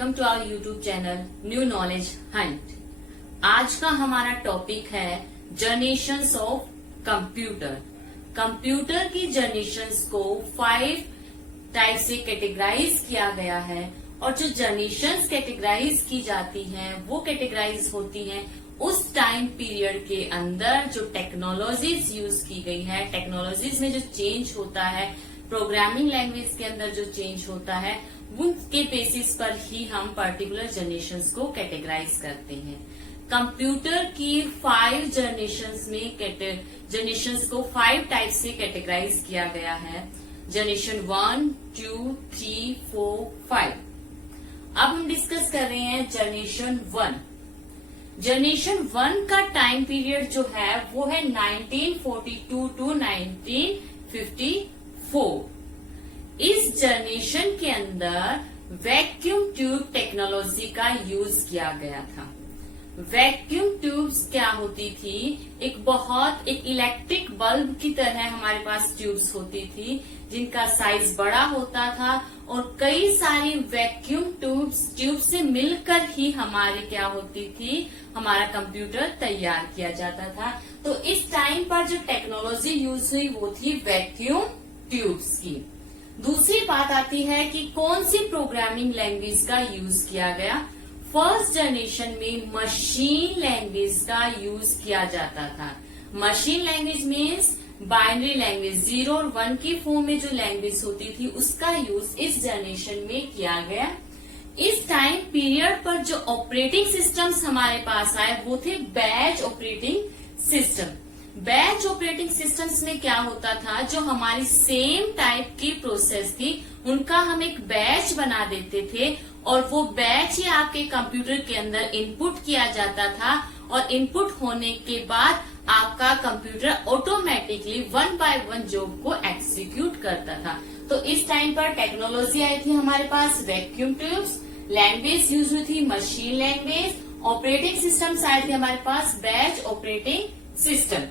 Welcome to our YouTube channel new knowledge hunt. आज का हमारा टॉपिक है जनरेशंस ऑफ कंप्यूटर। कंप्यूटर की जनरेशंस को 5 टाइप से कैटेगराइज किया गया है और जो जनरेशंस कैटेगराइज की जाती हैं वो कैटेगराइज होती हैं उस टाइम पीरियड के अंदर जो टेक्नोलॉजीज यूज की गई है, टेक्नोलॉजीज में जो चेंज होता है, प्रोग्रामिंग लैंग्वेज के अंदर जो चेंज होता है, उनके बेसिस पर ही हम पर्टिकुलर जनरेशंस को कैटेगराइज करते हैं। कंप्यूटर की 5 जनरेशंस में जनरेशंस को 5 टाइप से कैटेगराइज किया गया है। जनरेशन 1, 2, 3, 4, 5। अब हम डिस्कस कर रहे हैं जनरेशन 1। जनरेशन 1 का टाइम पीरियड जो है वो है 1942 टू 1954। इस जनरेशन के अंदर वैक्यूम ट्यूब टेक्नोलॉजी का यूज किया गया था। वैक्यूम ट्यूब्स क्या होती थी? एक इलेक्ट्रिक बल्ब की तरह हमारे पास ट्यूब्स होती थी जिनका साइज बड़ा होता था और कई सारी वैक्यूम ट्यूब से मिलकर ही हमारी क्या होती थी, हमारा कंप्यूटर तैयार किया जाता था। तो इस टाइम पर जो टेक्नोलॉजी यूज हुई वो थी वैक्यूम ट्यूब्स की। दूसरी बात आती है कि कौन सी प्रोग्रामिंग लैंग्वेज का यूज किया गया। फर्स्ट जनरेशन में मशीन लैंग्वेज का यूज किया जाता था। Machine language means binary language, 0 और 1 की फॉर्म में जो लैंग्वेज होती थी उसका यूज इस जनरेशन में किया गया। इस टाइम पीरियड पर जो ऑपरेटिंग सिस्टम्स हमारे पास आए वो थे batch operating system. Batch operating systems में क्या होता था, जो हमारी सेम टाइप की प्रोसेस थी उनका हम एक बैच बना देते थे और वो बैच ही आपके कंप्यूटर के अंदर इनपुट किया जाता था और इनपुट होने के बाद आपका कंप्यूटर ऑटोमेटिकली 1 बाय 1 जॉब को एक्सिक्यूट करता था। तो इस टाइम पर टेक्नोलॉजी आई थी हमारे पास वैक्यूम ट्यूब्स, लैंग्वेज यूज हुई थी मशीन लैंग्वेज, ऑपरेटिंग सिस्टम्स आए थे हमारे पास बैच ऑपरेटिंग सिस्टम।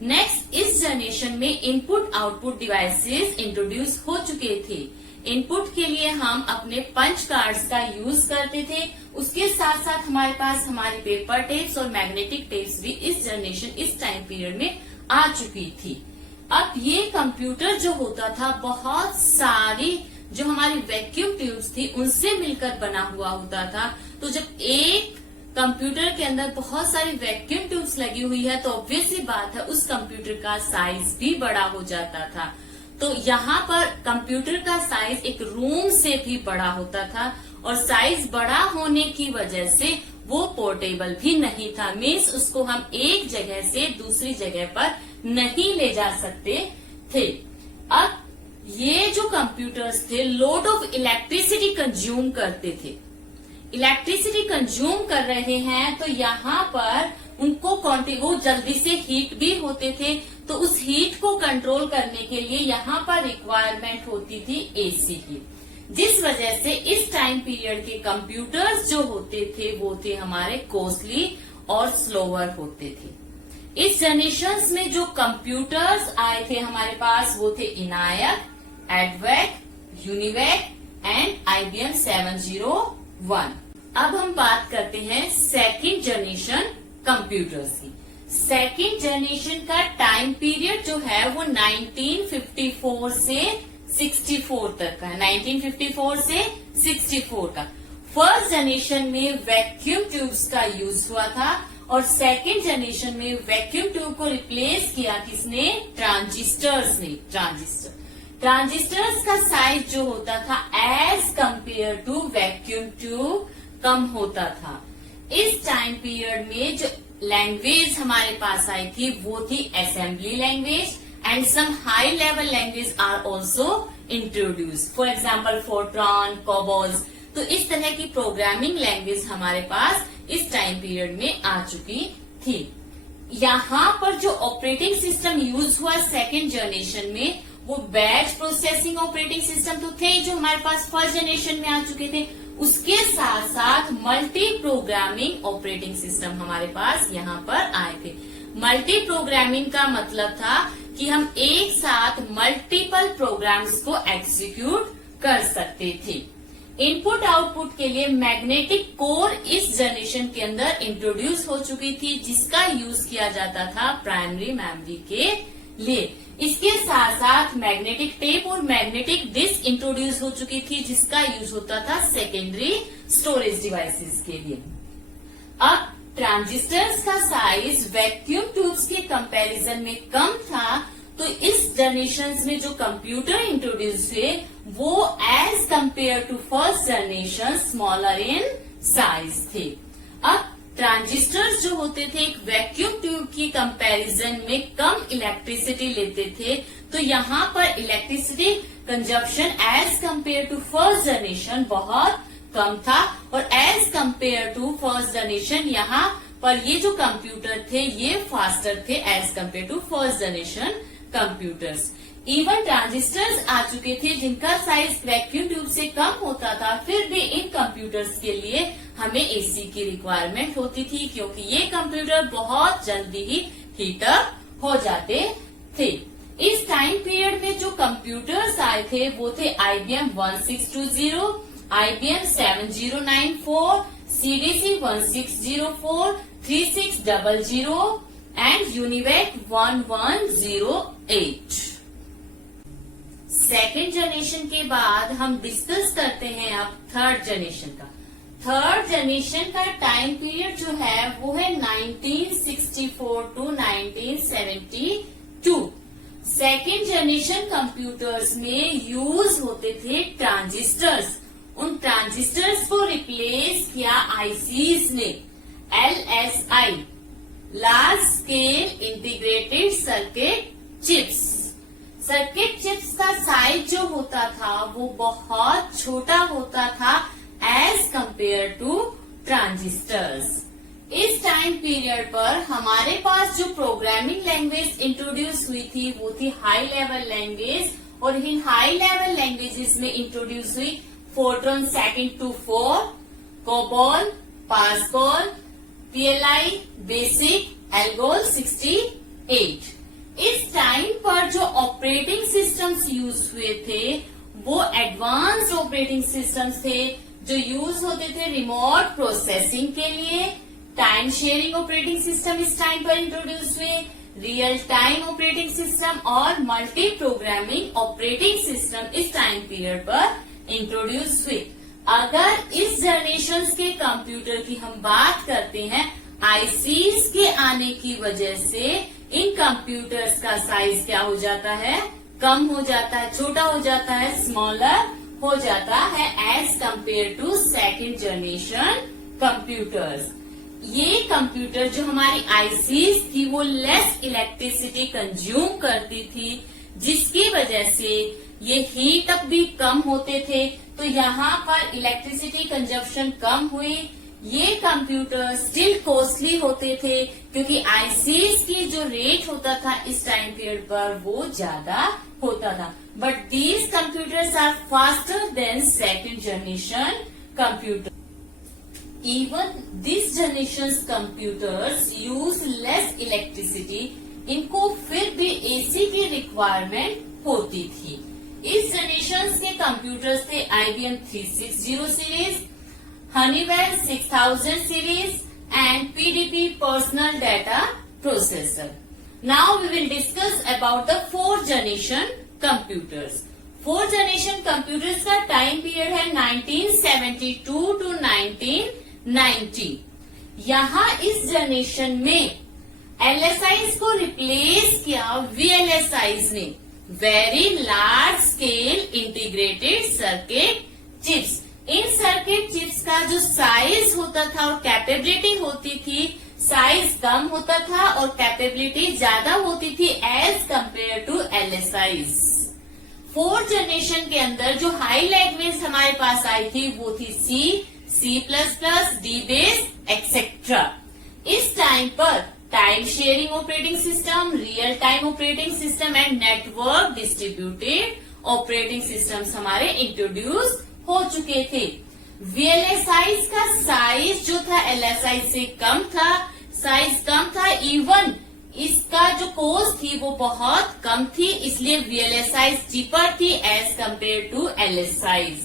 नेक्स्ट, इस जनरेशन में इनपुट आउटपुट डिवाइसेस इंट्रोड्यूस हो चुके थे। इनपुट के लिए हम अपने पंच कार्ड्स का यूज करते थे, उसके साथ साथ हमारे पास हमारे पेपर टेप्स और मैग्नेटिक टेप्स भी इस जनरेशन इस टाइम पीरियड में आ चुकी थी। अब ये कंप्यूटर जो होता था बहुत सारी जो हमारी वैक्यूम ट्यूब्स थी उनसे मिलकर बना हुआ होता था। तो जब एक कंप्यूटर के अंदर बहुत सारी वैक्यूम ट्यूब्स लगी हुई है तो ऑब्वियस सी बात है उस कंप्यूटर का साइज भी बड़ा हो जाता था। तो यहाँ पर कंप्यूटर का साइज एक रूम से भी बड़ा होता था और साइज बड़ा होने की वजह से वो पोर्टेबल भी नहीं था। मीन्स उसको हम एक जगह से दूसरी जगह पर नहीं ले जा सकते थे। अब ये जो कंप्यूटर्स थे लोड ऑफ इलेक्ट्रिसिटी कंज्यूम करते थे। इलेक्ट्रिसिटी कंज्यूम कर रहे हैं तो यहाँ पर उनको वो जल्दी से हीट भी होते थे, तो उस हीट को कंट्रोल करने के लिए यहाँ पर रिक्वायरमेंट होती थी एसी की, जिस वजह से इस टाइम पीरियड के कंप्यूटर्स जो होते थे वो थे हमारे कॉस्टली और स्लोअर होते थे। इस जनरेशंस में जो कंप्यूटर्स आए थे हमारे पास वो थे इनायक, एडवेक, यूनिवेक एंड IBM 701। अब हम बात करते हैं सेकंड जनरेशन कंप्यूटर्स की। सेकंड जनरेशन का टाइम पीरियड जो है वो 1954 से 64 तक का है। 1954 से 64 का। फर्स्ट जनरेशन में वैक्यूम ट्यूब्स का यूज हुआ था और सेकंड जनरेशन में वैक्यूम ट्यूब को रिप्लेस किया किसने? ट्रांजिस्टर्स ने। ट्रांजिस्टर्स का साइज जो होता था as compare to vacuum tube कम होता था। इस टाइम पीरियड में जो लैंग्वेज हमारे पास आई थी वो थी assembly language and some high level language are also introduce, for example Fortran, COBOLs. तो इस तरह की प्रोग्रामिंग लैंग्वेज हमारे पास इस टाइम पीरियड में आ चुकी थी। यहाँ पर जो ऑपरेटिंग सिस्टम यूज हुआ सेकेंड जनरेशन में वो बैच प्रोसेसिंग ऑपरेटिंग सिस्टम तो थे जो हमारे पास फर्स्ट जनरेशन में आ चुके थे, उसके साथ साथ मल्टी प्रोग्रामिंग ऑपरेटिंग सिस्टम हमारे पास यहाँ पर आए थे। मल्टी प्रोग्रामिंग का मतलब था कि हम एक साथ मल्टीपल प्रोग्राम्स को एग्जीक्यूट कर सकते थे। इनपुट आउटपुट के लिए मैग्नेटिक कोर इस जनरेशन के अंदर इंट्रोड्यूस हो चुकी थी, जिसका यूज किया जाता था प्राइमरी मेमोरी के लिए। इसके साथ साथ मैग्नेटिक टेप और मैग्नेटिक डिस्क इंट्रोड्यूस हो चुकी थी, जिसका यूज होता था सेकेंडरी स्टोरेज डिवाइसेस के लिए। अब ट्रांजिस्टर्स का साइज वैक्यूम ट्यूब्स के कंपैरिजन में कम था, तो इस जनरेशन में जो कंप्यूटर इंट्रोड्यूस हुए वो as compare to first generation smaller in size थे। अब ट्रांजिस्टर्स जो होते थे एक वैक्यूम ट्यूब की कंपैरिजन में कम इलेक्ट्रिसिटी लेते थे, तो यहाँ पर electricity consumption as compare to first generation बहुत कम था, और as compare to first generation यहाँ पर ये जो कंप्यूटर थे ये फास्टर थे as compare to first generation computers. Even transistors आ चुके थे जिनका साइज वैक्यूम ट्यूब से कम होता था, फिर भी इन कंप्यूटर्स के लिए हमें एसी की रिक्वायरमेंट होती थी, क्योंकि ये कंप्यूटर बहुत जल्दी ही हीटअप हो जाते थे। इस टाइम पीरियड में जो कंप्यूटर्स आए थे वो थे IBM 1620, IBM 7094, CDC 1604, 3600 and UNIVAC 1108। Second generation के बाद हम डिस्कस करते हैं अब थर्ड जनरेशन का। थर्ड जनरेशन का टाइम पीरियड जो है वो है 1964 टू 1972। सेकेंड जनरेशन कंप्यूटर्स में यूज होते थे ट्रांजिस्टर्स। उन ट्रांजिस्टर्स को रिप्लेस किया आईसीज ने, LSI, large scale integrated circuit chips. Circuit chips का साइज जो होता था वो बहुत छोटा होता था एज कंपेयर टू ट्रांजिस्टर्स। इस टाइम पीरियड पर हमारे पास जो प्रोग्रामिंग लैंग्वेज इंट्रोड्यूस हुई थी वो थी हाई लेवल लैंग्वेज, और इन हाई लेवल लैंग्वेजेस में इंट्रोड्यूस हुई Fortran 2.4, COBOL, pascal, PLI, basic, ALGOL 68। इस टाइम पर जो ऑपरेटिंग सिस्टम्स यूज हुए थे वो एडवांस्ड ऑपरेटिंग सिस्टम्स थे, जो यूज होते थे रिमोट प्रोसेसिंग के लिए। टाइम शेयरिंग ऑपरेटिंग सिस्टम इस टाइम पर इंट्रोड्यूस हुए, रियल टाइम ऑपरेटिंग सिस्टम और मल्टी प्रोग्रामिंग ऑपरेटिंग सिस्टम इस टाइम पीरियड पर इंट्रोड्यूस हुए। अगर इस जनरेशन के कंप्यूटर की हम बात करते हैं, आईसीज के आने की वजह से इन कंप्यूटर्स का साइज क्या हो जाता है, कम हो जाता है, छोटा हो जाता है, स्मॉलर हो जाता है as compare to second generation computers. ये कंप्यूटर जो हमारी आईसीज थी वो लेस इलेक्ट्रिसिटी कंज्यूम करती थी, जिसकी वजह से ये हीट अप भी कम होते थे, तो यहाँ पर इलेक्ट्रिसिटी कंजप्शन कम हुई। ये कंप्यूटर स्टिल कॉस्टली होते थे, क्योंकि आईसीज की जो रेट होता था इस टाइम पीरियड पर वो ज्यादा होता था। But these computers are faster than second generation computer. Even this generation computers use less electricity, इनको फिर भी एसी की रिक्वायरमेंट होती थी। इस जनरेशन के कंप्यूटर्स थे IBM 360 series, Honeywell 6000 series and PDP personal data processor. Now we will discuss about the fourth generation computers. Fourth generation computers का time period है 1972 to 1990। यहाँ इस जनरेशन में LSIs को रिप्लेस किया VLSIs ने, very large scale integrated circuit chips. इन circuit chips का जो साइज होता था और कैपेबिलिटी होती थी, साइज कम होता था और कैपेबिलिटी ज्यादा होती थी as compare to LSIs। Fourth generation के अंदर जो हाई लैंग्वेज हमारे पास आई थी वो थी C++, DBase, एक्सेट्रा। इस टाइम पर time sharing operating system, real time operating system and network distributed operating systems हमारे इंट्रोड्यूस हो चुके थे। VLSIs का साइज जो था LSI से कम था, साइज कम था, इवन इसका जो कॉस्ट थी वो बहुत कम थी, इसलिए VLSIs चीपर थी एज कंपेयर टू LSIs।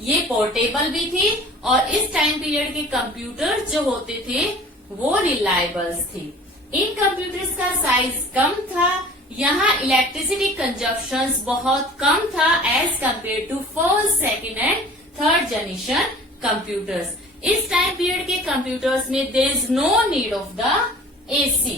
ये पोर्टेबल भी थी और इस टाइम पीरियड के कंप्यूटर जो होते थे वो रिलायबल्स थे। इन कंप्यूटर्स का साइज कम था, यहाँ इलेक्ट्रिसिटी कंजप्शन बहुत कम था as compare to first, second and third generation computers. इस टाइम पीरियड के कंप्यूटर्स में there is no need of the AC.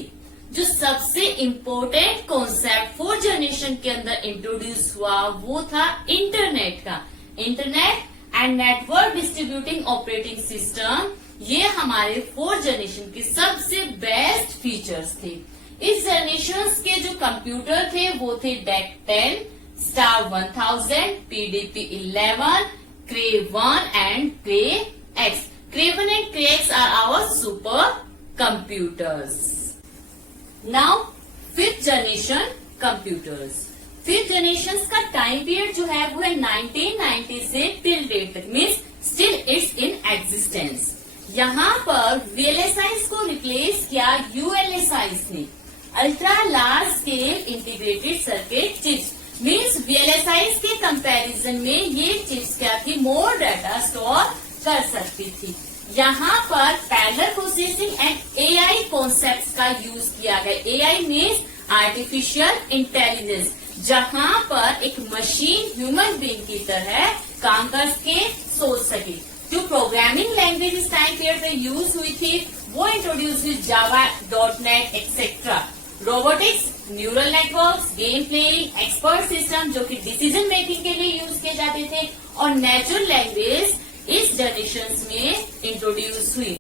जो सबसे इम्पोर्टेंट कॉन्सेप्ट फोर्थ जनरेशन के अंदर इंट्रोड्यूस हुआ वो था इंटरनेट का। Internet and network distributing operating system, ये हमारे फोर्थ जनरेशन के सबसे बेस्ट फीचर्स थे। इस जनरेशन के जो कंप्यूटर थे वो थे DEC 10, Star 1000, PDP 11, Cray 1 and Cray X. Cray 1 and Cray X are our super computers. Now, fifth generation computers. Fifth generation का टाइम पीरियड जो है वो है 1990 से टिल डेट तक, means still it's in existence. यहाँ पर VLSI को रिप्लेस किया ULSI ने, ultra large scale integrated circuit chips. Means VLSI के कंपैरिजन में ये चिप्स क्या थी, मोर डाटा स्टोर कर सकती थी। यहाँ पर parallel processing and AI concepts का यूज किया गया। AI मीन्स आर्टिफिशियल इंटेलिजेंस, जहाँ पर एक मशीन ह्यूमन बीइंग की तरह काम करके सोच सके। जो प्रोग्रामिंग लैंग्वेज इस टाइम पीरियड में यूज हुई थी वो इंट्रोड्यूस हुई जावा, .NET etcetera. Robotics, neural networks, game playing, expert system जो कि डिसीजन मेकिंग के लिए यूज किए जाते थे, और नेचुरल लैंग्वेज इस जनरेशन में इंट्रोड्यूस हुई।